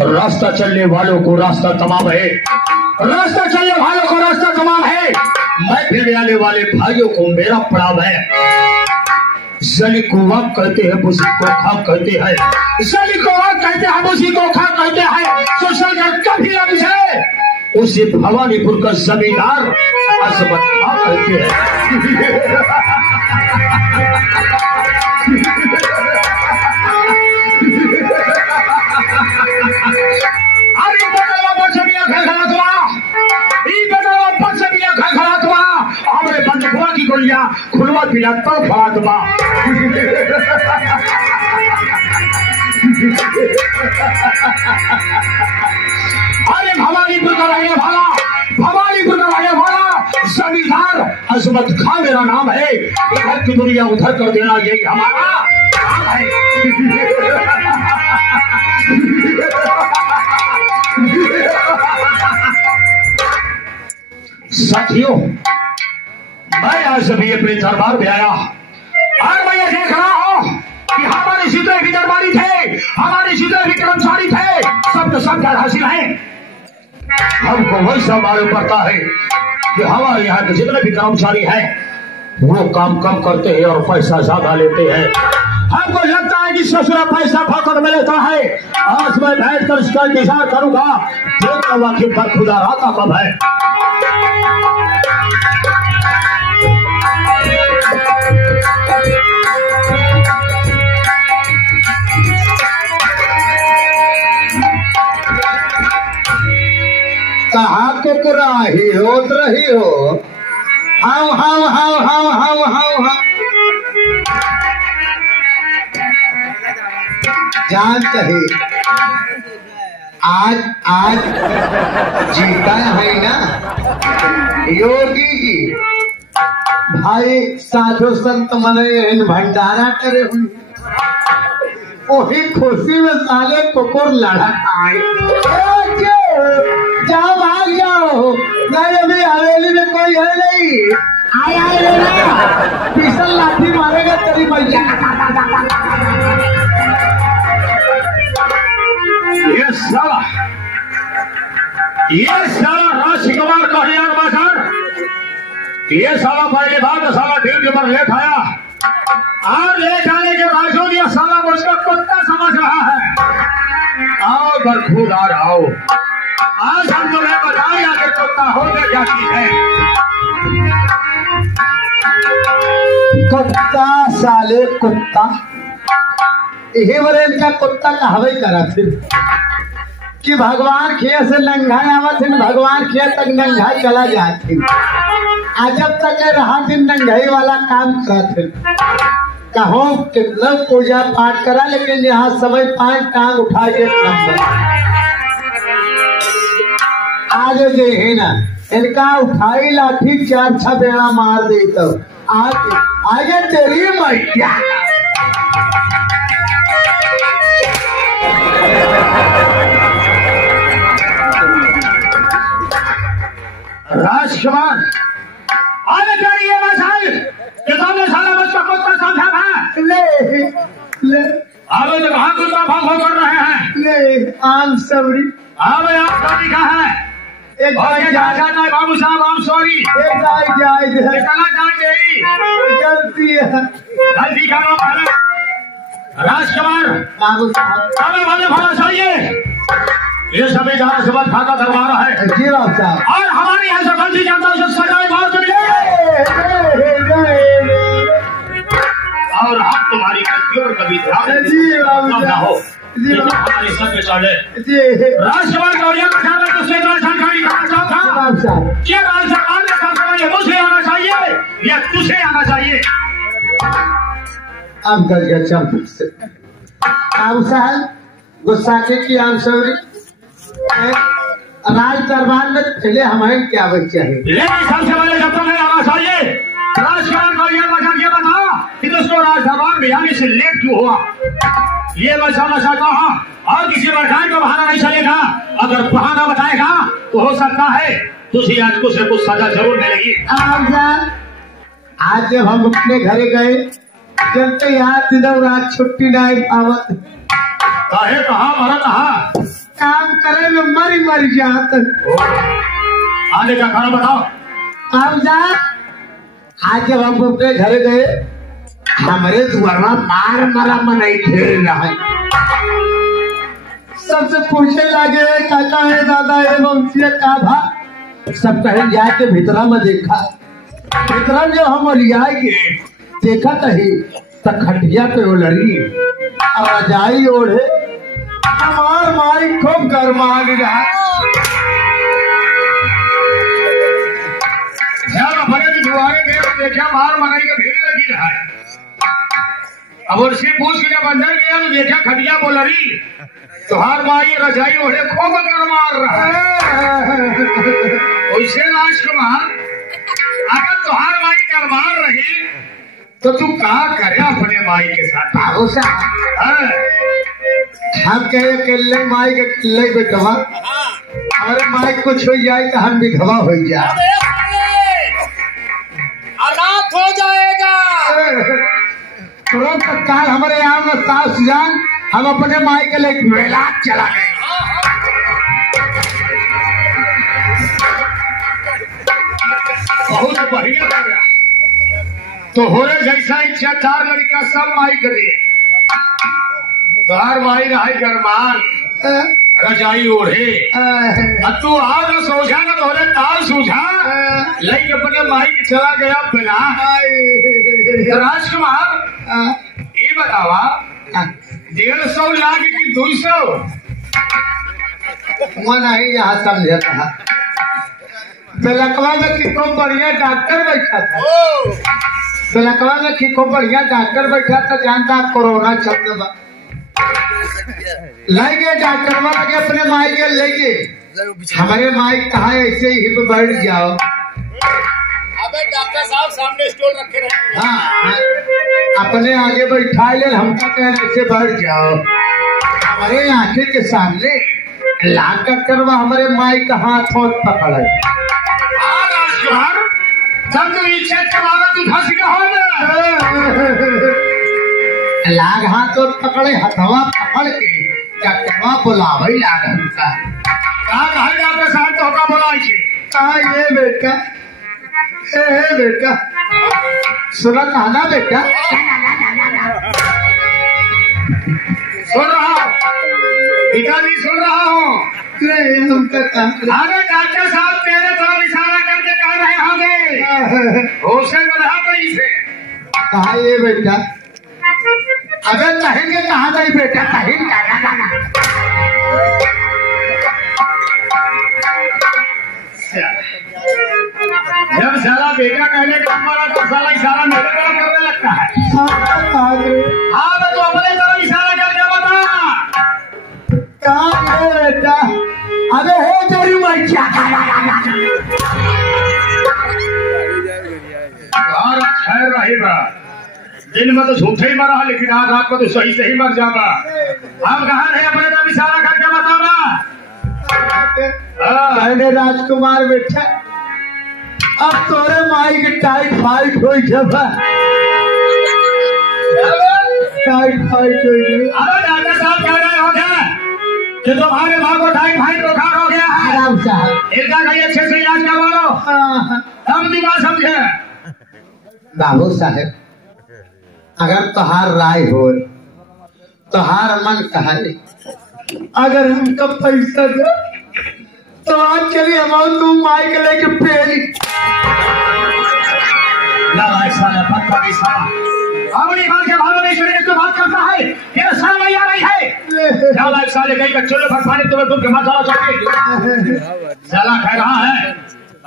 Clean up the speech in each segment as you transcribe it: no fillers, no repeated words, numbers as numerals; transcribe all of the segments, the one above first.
रास्ता चलने वालों को रास्ता तमाम है, रास्ता चलने वालों को रास्ता तमाम है। मैं फिर आने वाले भाइयों को मेरा प्रणाम है। जली को वाक कहते हैं, उसी को खाक कहते हैं। जली को वाक कहते हैं, उसी को खाक कहते हैं। सोशल का कभी लफ्ज है, उसी भवानीपुर का जमींदार अजमत खां कहते हैं। खुलवा पिला तो फातमा अरे भवानीपुर का रहने वाला, भवानीपुर का रहने वाला जमींदार अजमत खां मेरा नाम है। इधर की दुनिया उधर कर देना यही हमारा काम है। साथियों, मैं आज अभी अपने दरबार में आया और मैं ये देख रहा हूं कि हमारे जितने भी दरबारी थे, हमारे जितने भी कर्मचारी थे, सब के सब हासिल हैं। हमको वैसा मालूम पड़ता है कि हमारे यहाँ के जितने भी कर्मचारी हैं वो काम कम करते हैं और पैसा ज्यादा लेते हैं। हमको लगता है कि ससुरा पैसा फकड़ में लेता है। आज मैं बैठकर इसका इंतजार करूंगा, देखता हुआ कि खुदा राता कब है। कहाँ को कुराही होत रही हो? How how how how how how how जान कहे आज आज जीता है ना योगी जी भाई, साधु संत मने भंडारा करे हुई, वही खुशी में साले कुकुर लड़ा आए। जाओ भाग जाओ, नहीं अभी हवेली में कोई है नहीं। आया ना पिसल लाठी मारेगा तेरी भैया। ये साला राजकुमार का हरियाण बाजार, ये साला पहले बार साला ड्यूटी पर लेट आया और लेट आने के बावजूद ये साला मुझको कुत्ता समझ रहा है। आओ बरखुदार आओ, आज हम तुम्हें बताएं आगे कुत्ता होकर जाती है। कुत्ता साले कुत्ता, यही बड़े इनका कुत्ता कहवे करा फिर कि भगवान खेत से नंगा आवत है, भगवान खेत तक नंगा चला जाते, जब तक रहा दिन नंगाई वाला काम करते। कहो कितना पूजा पाठ करा, लेकिन यहाँ समय 5 टांग उठा के नंबर आज जे है ना, इनका उठाई लाठी 4-6 बेड़ा मार दी। तो आगे तेरी मैया राजकुमार आगे करिए मसाइल कि तुमने सारा बच्चा कुत्ता समझा था। ले आगे तो कहाँ कुत्ता भाव कर रहे हैं। ले आम सवरी आगे आप सभी का है एक जाता है बाबू साहब आम सॉरी जाए निकलना चाहिए गलती है गलती करो पहले राजकुमार बाबू साहब हमें भले भला चाहिए। ये सभी जहाँ से बद खाता दरबार है जी बाबू साहब और हमारी यहाँ से गलती करता है सजाए बहुत और हम तुम्हारी गलतियों और कभी ध्यान ना हो हमारे सर पे चढ़े। राजकुमार गौरिया का ख्याल है तुझसे जो जानकारी करना चाहता क्या राजकुमार ने सबसे ये मुझे आना चाहिए या तुझे आना चाहिए। अब कर गया चल से बाबू साहब गुस्सा के की आम सवरी राज दरबार में पहले हमारे क्या बच्चा है लेकिन सबसे पहले जब तुम्हें आना चाहिए राजकुमार गौरिया बचा के बता कि तुझको राज दरबार में आने से लेट क्यों हुआ। ये मैं जानना चाहता हूँ और किसी प्रकार का बहाना नहीं चलेगा। अगर बहाना बताएगा तो हो सकता है तुझे आज कुछ न कुछ सजा जरूर मिलेगी। आज जब हम अपने घरे गए चलते यहाँ दिनों रात छुट्टी नहीं आवत काहे कहा मरा कहा काम करे में मरी जात आने का खाना बताओ। आज जब हम अपने घरे गए हमारे द्वारा मार मरा मनाई ढेर रहा सबसे पूछने लगे काका है दादा है वंशीय का भा सब कहे जाके भीतरा में देखा भीतरा जो हम लियाएंगे देखा तही खटिया पे उलरी और रजाई ओढ़े हमार माई खूब गरमा रहा देखा मार मनाई का भीड़ लगी रहा है। अब उससे पूछ के जब अंदर गया तो देखा खटिया बोलरी तुहार माई रजाई ओढ़े खूब गरमार रहा है। उससे राजकुमार अगर तुहार माई गरमार रही तो तू क्या करे अपने माई के साथ। हम कहे किले माई के किले बेटवा हमारे माई कुछ हो जाए तो हम विधवा हो जाए अनाथ हो जाएगा। तुरंत काल हमारे यहाँ में सास जान हम अपने माई के लिए मेला चला गए। बहुत बढ़िया लगा तो हो रहे जैसा इच्छा चार लड़का सब माई करे तो हर माई रहा गरमान रजाई ओढ़े तू आओ ना सोचा ना तो ताल सूझा लेकिन अपने माई के चला गया बिना। राजकुमार ये बतावा 150 लाख की 200 वो नहीं यहाँ समझता है बेलकवा में किको बढ़िया डॉक्टर बैठा था बेलकवा में किको बढ़िया डॉक्टर बैठा था जानता कोरोना चलता बा लगे डॉक्टर लगे अपने माई के लेके हमारे माई कहा ऐसे ही पे बैठ जाओ। अबे डॉक्टर साहब सामने स्टूल रखे रहे हाँ अपने आगे बैठा ले हमका कह रहे ऐसे बैठ जाओ हमारे आंखें के सामने लाख डॉक्टर हमारे माई का हाथ पकड़े लाग हाथ और पकड़े हथवा पकड़ के डॉक्टरवा बुलावे लाग हमका डॉक्टर साहब तो होगा बुलाइए कहा ये बेटा हे बेटा सुना कहना बेटा सुन रहा हूँ पिताजी सुन रहा हूँ नहीं हमका अरे डॉक्टर साहब तेरे तरफ इशारा करके कह रहे होंगे उसे बता कैसे कहा ये बेटा अगर कहेंगे कहा नहीं बेटा कहेंगे जब साला बेटा कहने का हमारा तो साला इशारा मेरे तरफ करने लगता है। हाँ तो अपने तरफ इशारा करके बता कहा है बेटा अबे हे तेरी बच्चा और खैर रहेगा दिन में तो झूठे ही मरा लेकिन आज रात को तो सही से ही मर जागा। हम कहा नहीं अपने तरफ इशारा करके बताना। राजकुमार बेटा अब तोरे माई के टाइट फाइट हो जब टाइट फाइट हो गई। अरे डॉक्टर साहब कह रहे हो क्या कि तुम्हारे माँ को टाइफाइड बुखार हो गया है? आराम साहब इनका कहीं अच्छे से इलाज करवा लो, हम भी बात समझे। बाबू साहेब अगर तोहार राय हो तोहार मन कहे अगर हमका पैसा दे तो आज चलिए हम तू माई के लेके पेली अपनी माँ के बारे में शरीर की बात करता है, ये शर्म नहीं आ रही है? क्या लाइफ साले कहीं का चूल्हे पर पानी तुम्हें तुम के मत डालो चाहिए। साला कह रहा है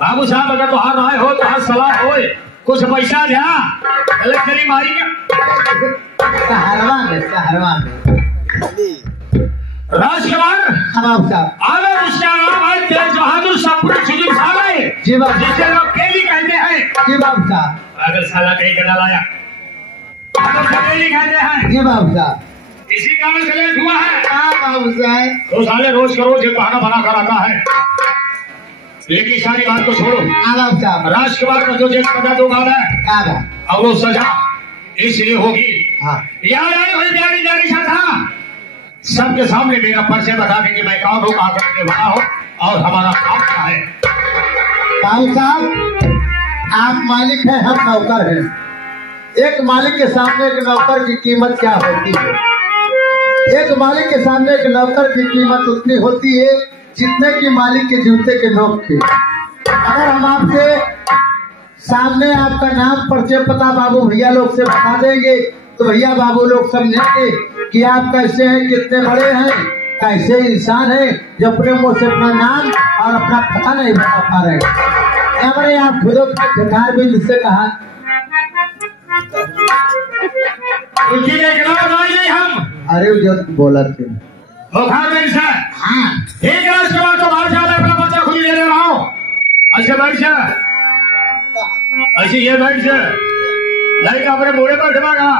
बाबू साहब अगर तो हार राय हो तो हार सलाह हो, कुछ पैसा दे अलग चली मारी सहरवा में राजकुमार हम साहब अगर उसका नाम है तेज बहादुर सपुर सुजीत साले जी बाबू जिसे लोग केली कहते हैं। जी बाबू साहब अगर साला कहीं का डालाया केली कहते हैं। जी बाबू साहब इसी कारण से लेट हुआ है। हाँ बाबू साहब तो साले रोज का रोज एक बहाना बना कर आता है। लेकिन सारी बात को छोड़ो, हाँ बाबू साहब राजकुमार को जो जेल सजा दूंगा मैं और वो सजा इसलिए होगी हाँ याद आई हुई प्यारी जारी था सबके सामने मेरा परिचय बता देंगे मैं कौन हूँ, कहाँ करने वाला हूँ और हमारा काम क्या है। बाबू साहब आप मालिक हैं हम नौकर हैं। एक मालिक के सामने एक नौकर की कीमत क्या होती है? एक मालिक के सामने एक नौकर की कीमत उतनी होती है जितने की मालिक के जूते के नोक की। अगर हम आपसे सामने आपका नाम परिचय पता बाबू भैया लोग से बता देंगे तो भैया बाबू लोग समझेंगे कि आप कैसे हैं, कितने बड़े हैं, कैसे इंसान है जो अपने मुंह से अपना नाम और अपना पता नहीं बता पा रहे। हमारे आप खुदों का ठेकार भी जिससे कहा उनकी एक नहीं हम अरे उधर बोला थे बुखार में से हाँ एक राजकुमार को बाहर जाना अपना बच्चा खुद ले रहा हूँ। अच्छा बैठ जा, ऐसे ये बैठ जा नहीं तो अपने मोड़े पर ढमागा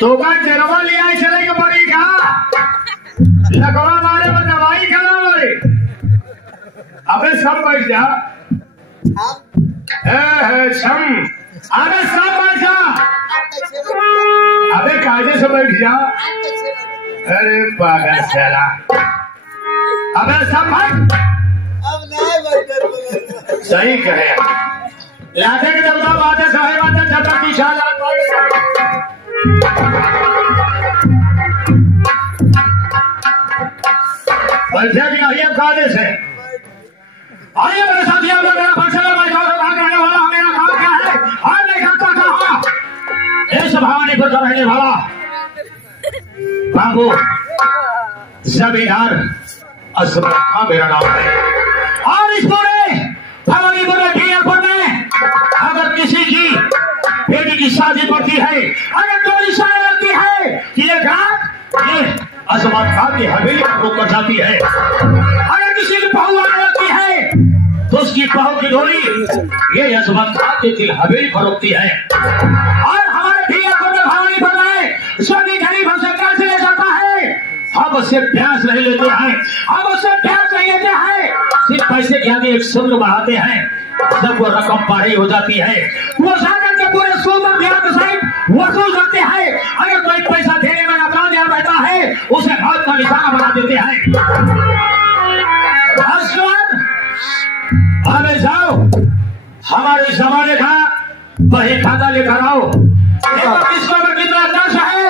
तो जनवा लिया चलेगी पड़ी क्या लगवा मारे में दवाई खड़ा हुई। अबे सब बैठ जा छम अबे सब बैठ जा अबे कायदे से बैठ जा। अरे पागल चला अबे सब बैठ अब नहीं सही कहे लाते के दबदा बातें सही बातें छतर की शान बैठे भी नहीं अब कायदे से। आइए मेरे साथी आप लोग मेरा फैसला मैं रहने वाला मेरा काम क्या है और नहीं करता कहा इस भवानीपुर का रहने वाला बाबू जमींदार असमत का मेरा नाम है और इस पूरे भवानीपुर में अगर किसी की बेटी की शादी पड़ती है, अगर कोई शादी लगती है कि ये रात ये असमत खान की हवेली पर रुक कर जाती है, अगर किसी की बहू आने लगती है तो उसकी बहू की डोरी ये असमत खान की दिल हवेली पर रुकती है। और हमारे भैया भवानीपुर में सभी गरीब सरकार से ले जाता है, हम उससे प्यास नहीं लेते हैं, हम उससे प्यास नहीं लेते हैं, सिर्फ पैसे के आगे एक शुल्क बढ़ाते हैं, जब वो रकम पारी हो जाती है वो जाकर के पूरे सूद ब्याज सहित वसूल करते हैं। अगर कोई पैसा देने में नाकाम रहता है उसे मौत का निशाना बना देते हैं। हमें जाओ हमारे जमाने का वही खाता लेकर आओ, किसको में कितना दर्श है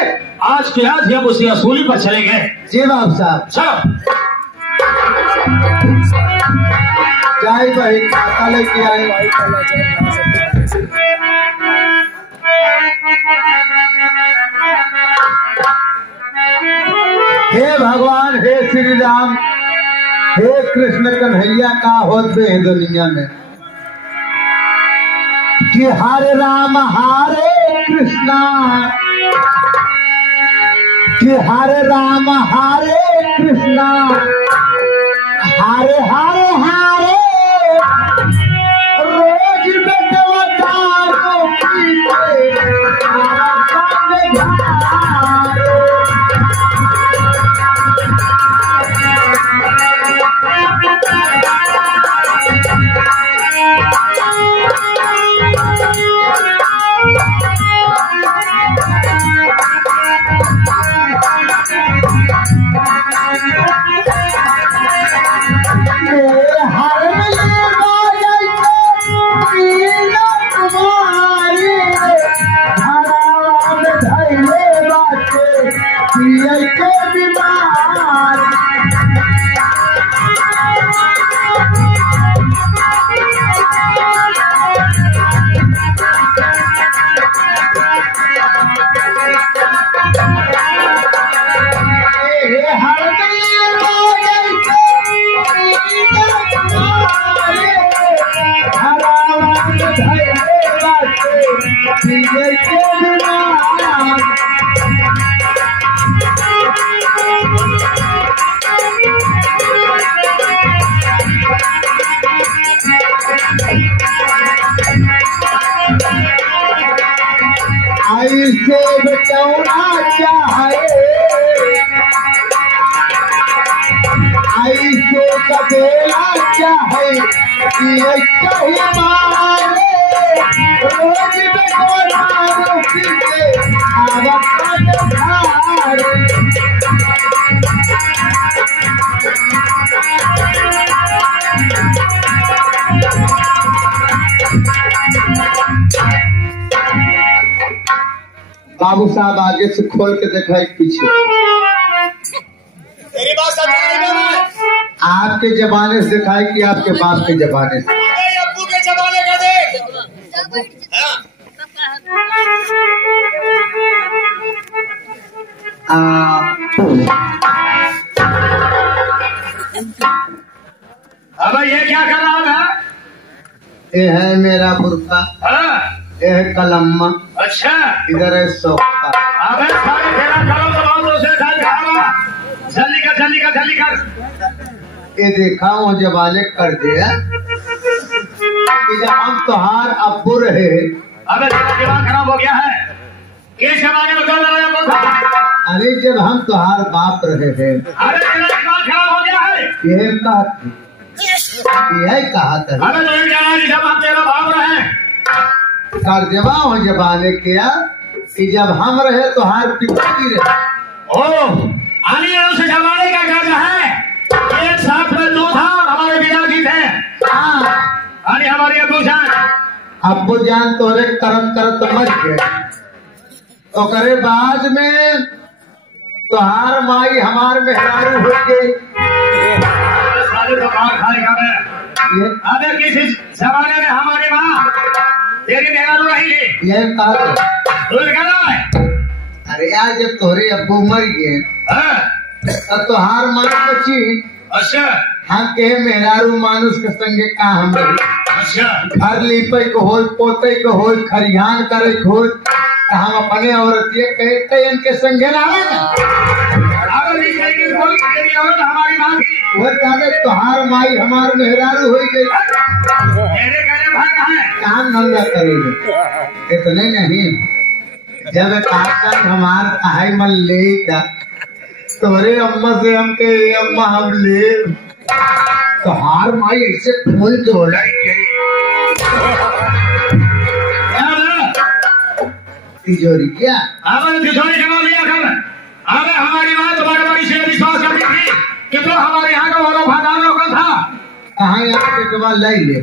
आज के आज हम उसी असूली पर चले गए। जी बाबू साहब चलो जाए भाई खाता लेके आए। हे भगवान हे श्री राम हे कृष्ण कन्हैया का होते हैं दुनिया में कि हरे राम हरे कृष्णा कि हरे राम हरे कृष्णा हरे हरे हरे रोज बेटवा को पीते ऐसे बचौना चाहे ऐसे कबेला चाहे ये कहे मारे रोज बचौना रुकी के आवत धारे बाबू साहब आगे से खोल के देखा एक पीछे तेरी बात समझ नहीं मैं आपके जमाने से दिखाई कि आपके बाप के जमाने से अब्बू के जमाने का देख हाँ। अब ये क्या कर रहा है? ये है मेरा बुर्का, हाँ? ये है कलम्मा, अच्छा इधर है सोखा। अबे सारे फेरा करो तो बहुत उसे जल्दी कर जल्दी कर जल्दी कर। ये देखा वो जमाने कर दिया कि जब हम तोहार अब्बू रहे। अबे तेरा दिमाग खराब हो गया है। किस जमाने में कौन लड़ा कौन था? अरे जब हम तोहार बाप रहे हैं। अबे तेरा दिमाग खराब हो गया है। यह कहा था अबे तो ये जब हम तेरा बाप रहे कर देवा हो जमाने किया कि जब हम रहे तो हार पिताजी रहे। ओ आनी उस जमाने का कर्ज है। एक साथ में दो था और हमारे पिताजी थे। हाँ आनी हमारी अब्बू जान अब्बू जान तोरे करम करत मच गए तो करे बाद में तोहार माई हमार मेहरारू हो गई। साले तो मार खाएगा मैं। अबे किसी जमाने में हमारी माँ तेरी मेहरारू रही थी। यह कहा भूल गया है? अरे यार जब तोरे अब्बू मर गए हाँ? तब तोहार माई बची। अच्छा हम के मेहरारू मानुष के संगे का हम रही। अच्छा घर लीपे को हो पोते को हो खरिहान करे को हो हम अपने औरतिये कहते इनके संगे लावेगा। हमारी माँ की वो जाने तोहार माई हमार मेहरारू हो गई। मेरे कहने भाई कहाँ है? काम नंगा करेंगे इतने नहीं। जब काका हमार कहाई मन ले का तोरे अम्मा से हम के अम्मा हम ले तोहार माई ऐसे फूल जोड़ा तिजोरी क्या हमारे तिजोरी जमा लिया कर। अबे हमारी माँ तुम्हारे बड़ी से विश्वास करती थी कि तो हमारे यहाँ का वालों भागाने का था। कहाँ यहाँ बेटवा ले ले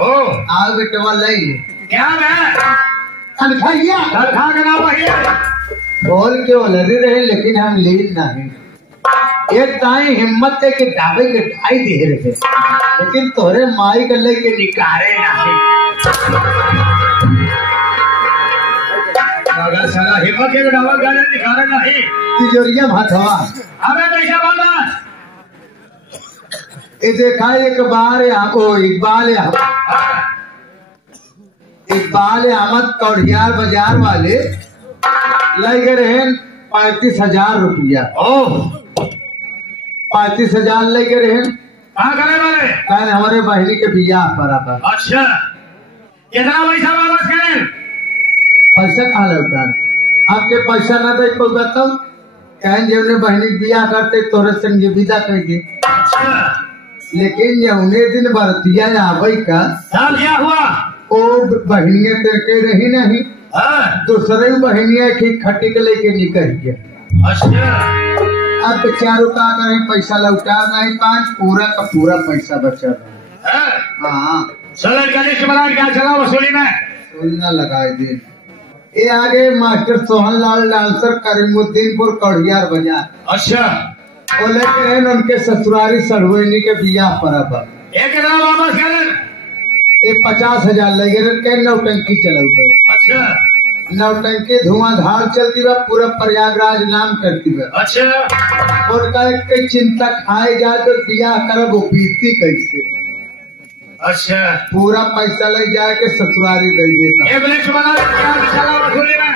ओ आओ बेटवा ले ले क्या मैं तनखाइया तनखा का नाम वही है। बोल के वो लड़ी रहे लेकिन हम ले नहीं। एक दाई हिम्मत है कि ढाबे के ढाई दे रहे लेकिन तोरे माई के लेके निकारे नहीं। अगर साला हिम्मत के डबल गाने निकाले नहीं तिजोरिया भाथवा अबे कैसे बोलना? ये देखा एक बार इकबाल अहमद कौड़ियार बाजार वाले ले गए रहे 35,000 रुपया। ओह 35,000 ले गए रहे कहाँ करे वाले? कहने हमारे बहनी के बियाह बराबर। अच्छा कितना पैसा वापस करें? पैसा कहाँ लौटा आपके पैसा ना दे कोई बताओ कहें जब ने बहनी बियाह करते तोरे संग विदा कर दी। अच्छा लेकिन ये उन्हें दिन बरतिया आवे का साल क्या हुआ? ओ बहनिया करके रही नहीं। हाँ? दूसरे बहनिया की खटी के लेके निकल गया। अच्छा अब बेचारों का करें पैसा लौटा नहीं पांच पूरा का पूरा पैसा बचा रहा। हाँ? हाँ चलो इनका लिस्ट बना क्या चला वसूली में? सुनना लगाए दे ये आगे मास्टर सोहन लाल डांसर करीमुद्दीनपुर कौड़ियार बाजार। अच्छा वो लेके रहे उनके ससुरारी सड़वनी के बियाह पर एक कितना वापस करें? ये 50,000 लगे रहे नौटंकी चला गए। अच्छा नौटंकी धुआंधार चलती रहा पूरा प्रयागराज नाम करती रहा। अच्छा और कह चिंता खाए जाए तो बियाह करब वो बीती कैसे। अच्छा पूरा पैसा ले जाए के ससुरारी दे देता। एक लिस्ट बना क्या चला वसूली में?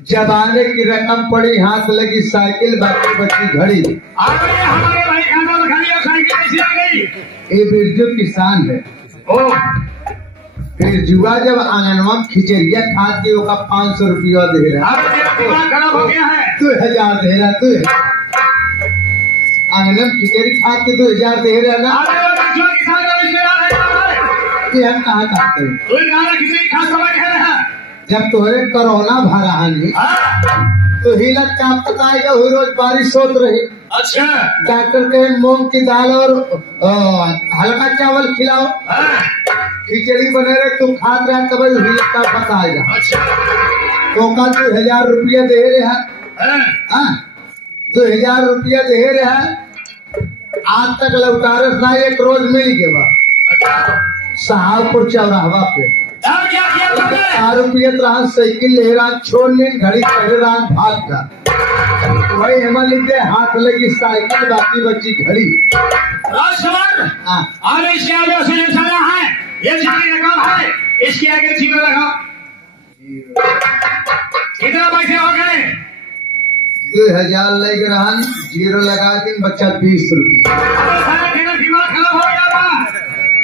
जमाने की रकम पड़ी, हाथ लगी साइकिल, बाकी बची घड़ी। हमारे भाई का नाम रखा लिया, साइकिल कैसी आ गई? ये बिरजू किसान है। ओ बिरजुआ जब आंगनवा में खिचड़िया खाद के ओका 500 रुपया दे रहा, अब तेरा दिमाग खराब हो गया है। 2000 दे रहा, तू आंगन में खिचड़ी खाद के 2000 दे रहा ना। अरे वो बिरजू किसान का रिश्तेदार है। ये हम कहाँ खाते हैं? तू गाना किसी खास समय कह रहा है? जब तोहरे कोरोना भरा नहीं तो हिलक का पताएगा, रोज बारिश होत रही। अच्छा डॉक्टर कहे मूंग की दाल और हल्का चावल खिलाओ, खिचड़ी बने रहे, तू खात रहा तब हिलक का पताएगा। अच्छा तो का 2000 रुपया दे रहा, 2000 रुपया दे रहा, आज तक लौटारस ना, एक रोज मिल के बा साहबपुर चौराहा पे क्या किया तुमने? 4 रुपया रहा, साइकिल ले रहा, छोड़ ले, घड़ी पहले रहा, भाग का वही हेमा लिखे, हाथ लगी साइकिल, बाकी बची घड़ी। राजकुमार और इसके आगे उसे जो सजा है, ये जितनी रकम है इसके आगे जीरो लगाओ। कितना पैसे हो गए? 2000 लग रहा, जीरो लगा के बच्चा 20 रुपया। दिमाग खराब हो गया था।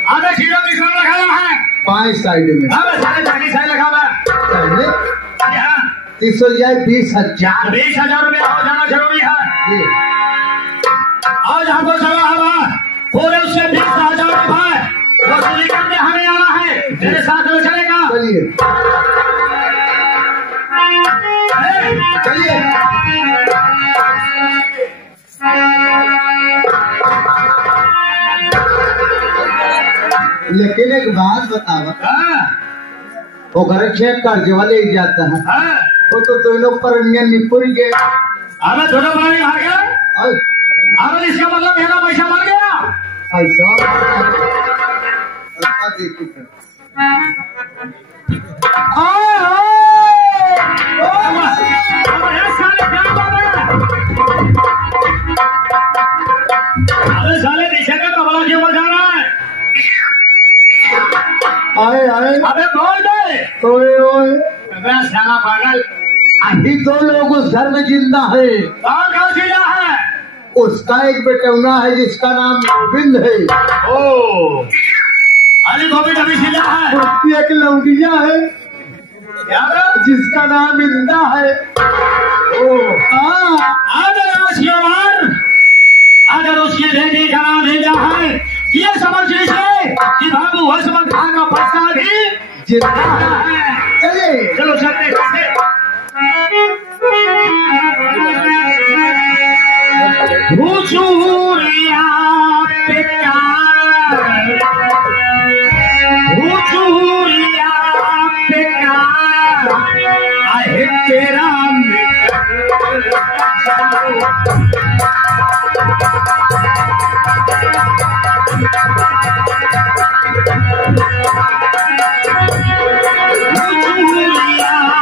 अबे जीरो किसने लगाया है? 5 साइड में अबे साढ़े साइड लगा हुआ। 30 हो जाए 20,000। 20,000 रुपया हो जाना जरूरी है। आज हमको चला हवा पूरे उससे 20,000 रुपए वसूली करने हमें आना है। तेरे साथ में चलेगा? चलिए चलिए। लेकिन एक बात बतावा, वो घर चेक कर्जवा ले जाता है, वो तो दोनों पर निपुर गए। अबे दोनों पानी हार गया। अब इसका मतलब मेरा पैसा मर गया। पैसा अरे साले पीछे का कमला क्यों बजा रहा है? आए आए। अबे बोल दे। ओए ओए, अबे साला पागल, अभी 2 लोग उस घर में जिंदा है। कौन जिंदा है? उसका एक बेटौना है जिसका नाम गोविंद है। ओ अली गोविंद अभी जिंदा है। उसकी एक लौंडिया है जिसका नाम इंदा है। ओ हाँ, राजकुमार, अगर उसके बेटे का नाम इंदा है, ये समझ लीजिए कि बाबू हसमत खान का बच्चा भी जिंदा है। चलिए चलो चलते चलते। हुजूरिया प्यार, हुजूरिया प्यार, आहे तेरा हुजूरिया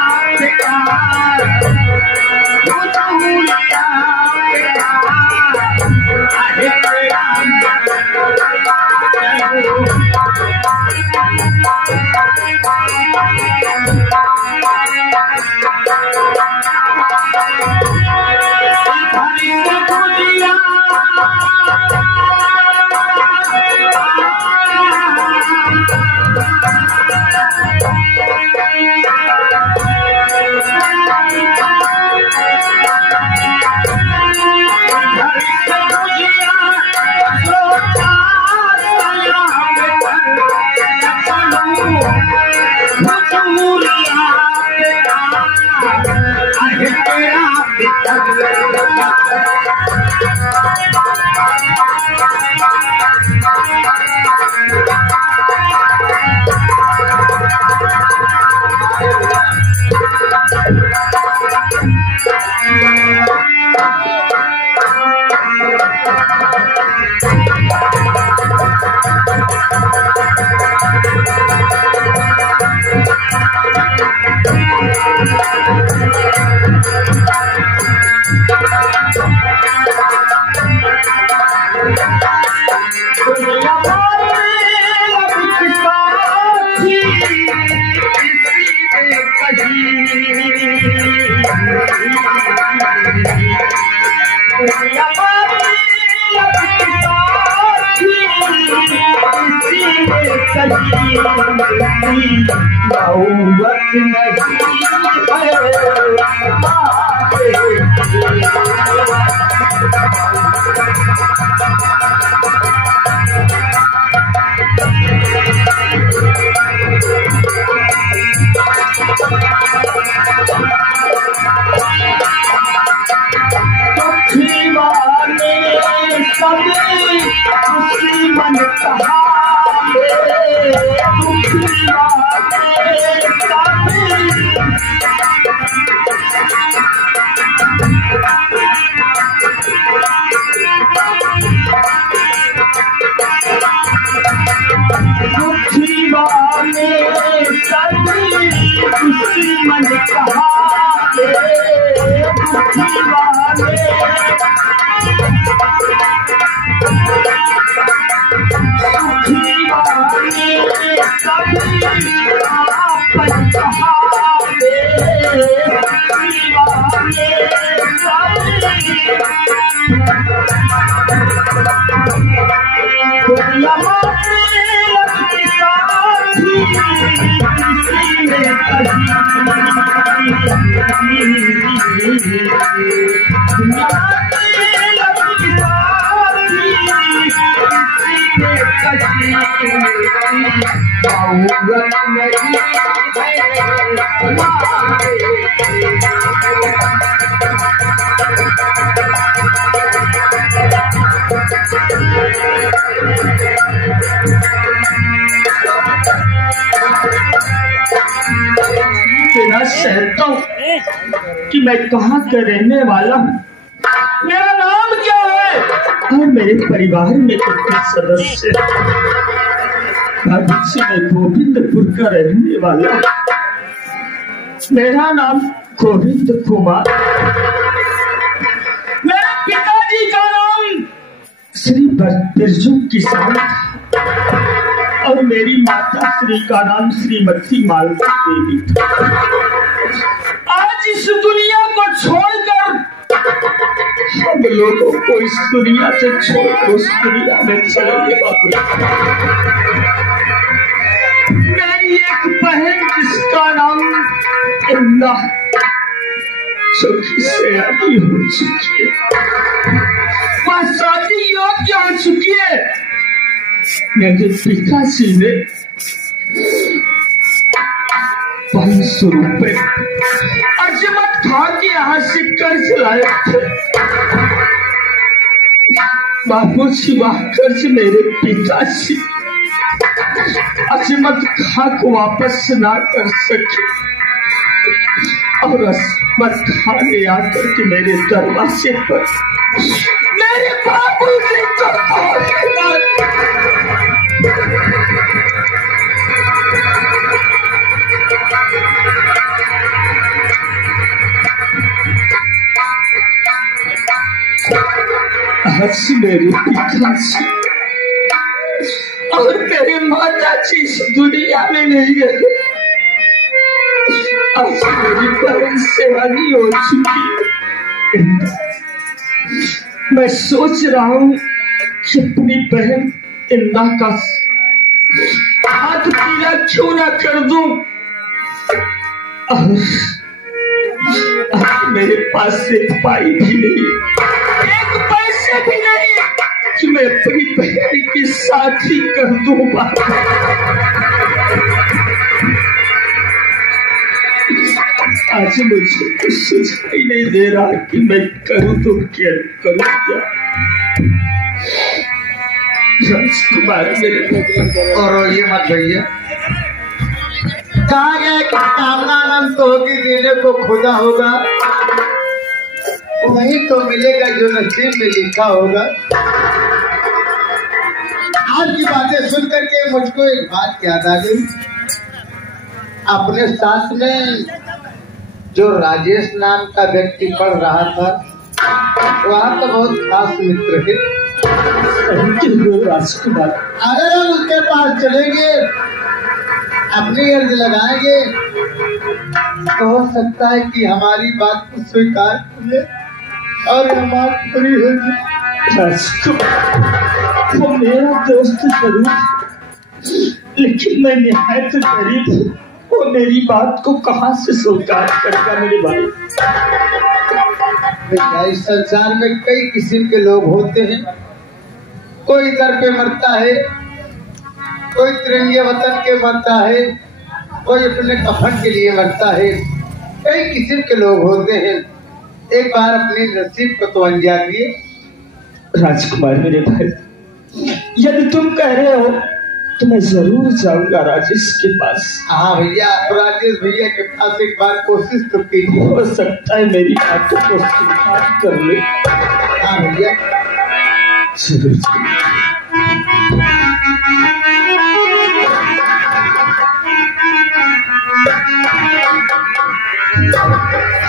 कहीं नौबत मन कहा कहता हूँ कि मैं कहाँ का रहने वाला हूँ, मेरा नाम क्या है और मेरे परिवार में कितने सदस्य हैं। मैं गोविंदपुर का रहने वाला हूँ। मेरा नाम गोविंद कुमार, मेरे पिताजी का नाम श्री बिरजू किसान और मेरी माता श्री का नाम श्रीमती मालती देवी था। आज इस दुनिया को छोड़कर हम लोगों को इस दुनिया से छोड़कर उस दुनिया में चले बाबू। मेरी एक बहन जिसका नाम इंदा चौकी से आदि हो चुकी है, वह शादी योग्य हो चुकी है। मेरे पिताजी ने 500 रुपए अजमत खान के यहाँ से कर्ज लाए थे। बाबूजी वह कर्ज मेरे पिताजी अजमत खान को वापस ना कर सके और अजमत खान ने आकर के मेरे दरवाजे पर मेरे बाबूजी को आज मेरे पिताजी और मेरे माता जी इस दुनिया में नहीं रहे। आज मेरी बहन सेवानी हो चुकी है। मैं सोच रहा हूँ कि अपनी बहन इंदा का हाथ पीला क्यों ना कर दूं। और मेरे पास एक पाई भी नहीं, एक पैसे भी नहीं कि मैं अपनी बहन की शादी कर दूं। आज मुझे कुछ सुझाई नहीं दे रहा कि मैं करूं तो क्या करूं। क्या राजकुमार मेरे और ये मत भैया कहा गया कि कामना अनंत होगी, देने को खुदा होगा, वही तो मिलेगा जो नसीब में लिखा होगा। आज की बातें सुन करके मुझको एक बात याद आ गई। अपने साथ में जो राजेश नाम का व्यक्ति पढ़ रहा था, वहाँ तो बहुत खास मित्र है। राजकुमार, अगर हम उसके पास चलेंगे, अपनी अर्ज लगाएंगे, तो हो सकता है कि हमारी बात को स्वीकार करे और हम बात पूरी होगी। राजकुमार, वो मेरा दोस्त जरूर, लेकिन मैं निहायत गरीब हूँ, वो मेरी बात को कहाँ से स्वीकार करेगा मेरे भाई। बेटा इस संसार में कई किस्म के लोग होते हैं, कोई दर पे मरता है, कोई तिरंगे वतन के मरता है, कोई अपने कफन के लिए मरता है, कई किस्म के लोग होते हैं। एक बार अपने नसीब को तो अंजाम दिए। राजकुमार मेरे भाई, यदि तुम कह रहे हो तो मैं जरूर जाऊंगा राजेश के पास। हाँ भैया, राजेश भैया के पास एक बार कोशिश तो कीजिए, हो सकता है मेरी बातों को स्वीकार कर ले। हाँ भैया जरूर।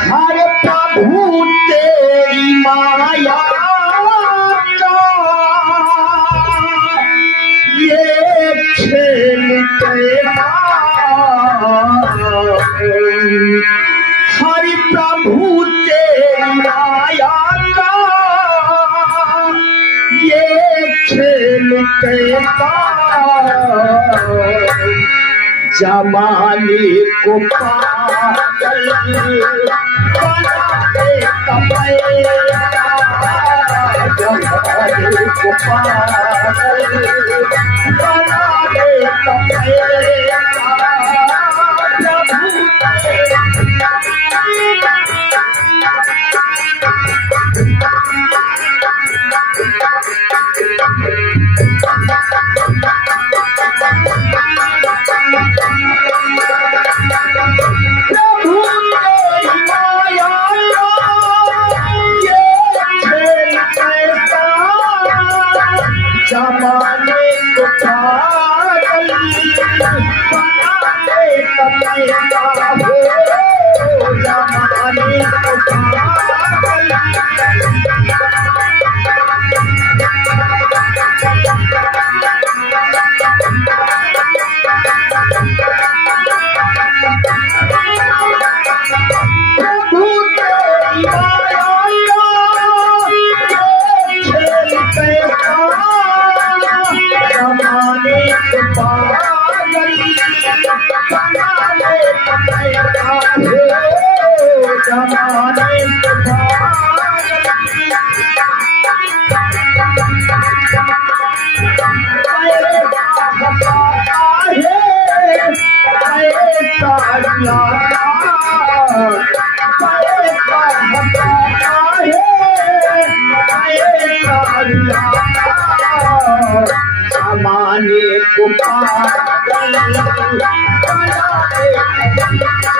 हरे प्रभु तेरी माया ये खेल कैसा, हरि प्रभु तेरी माया का ये खेल कैसा, जमाने को पागल बना देता मैं, जमाने को पागल बना देता मैं, जमाने को पागल बना देता मैं, जमाने को पागल। प्रभु तेरी माया खेल कैसा, जमाने को पागल बना देता मैं, जमाने को पागल। जमाने को पागल बना देता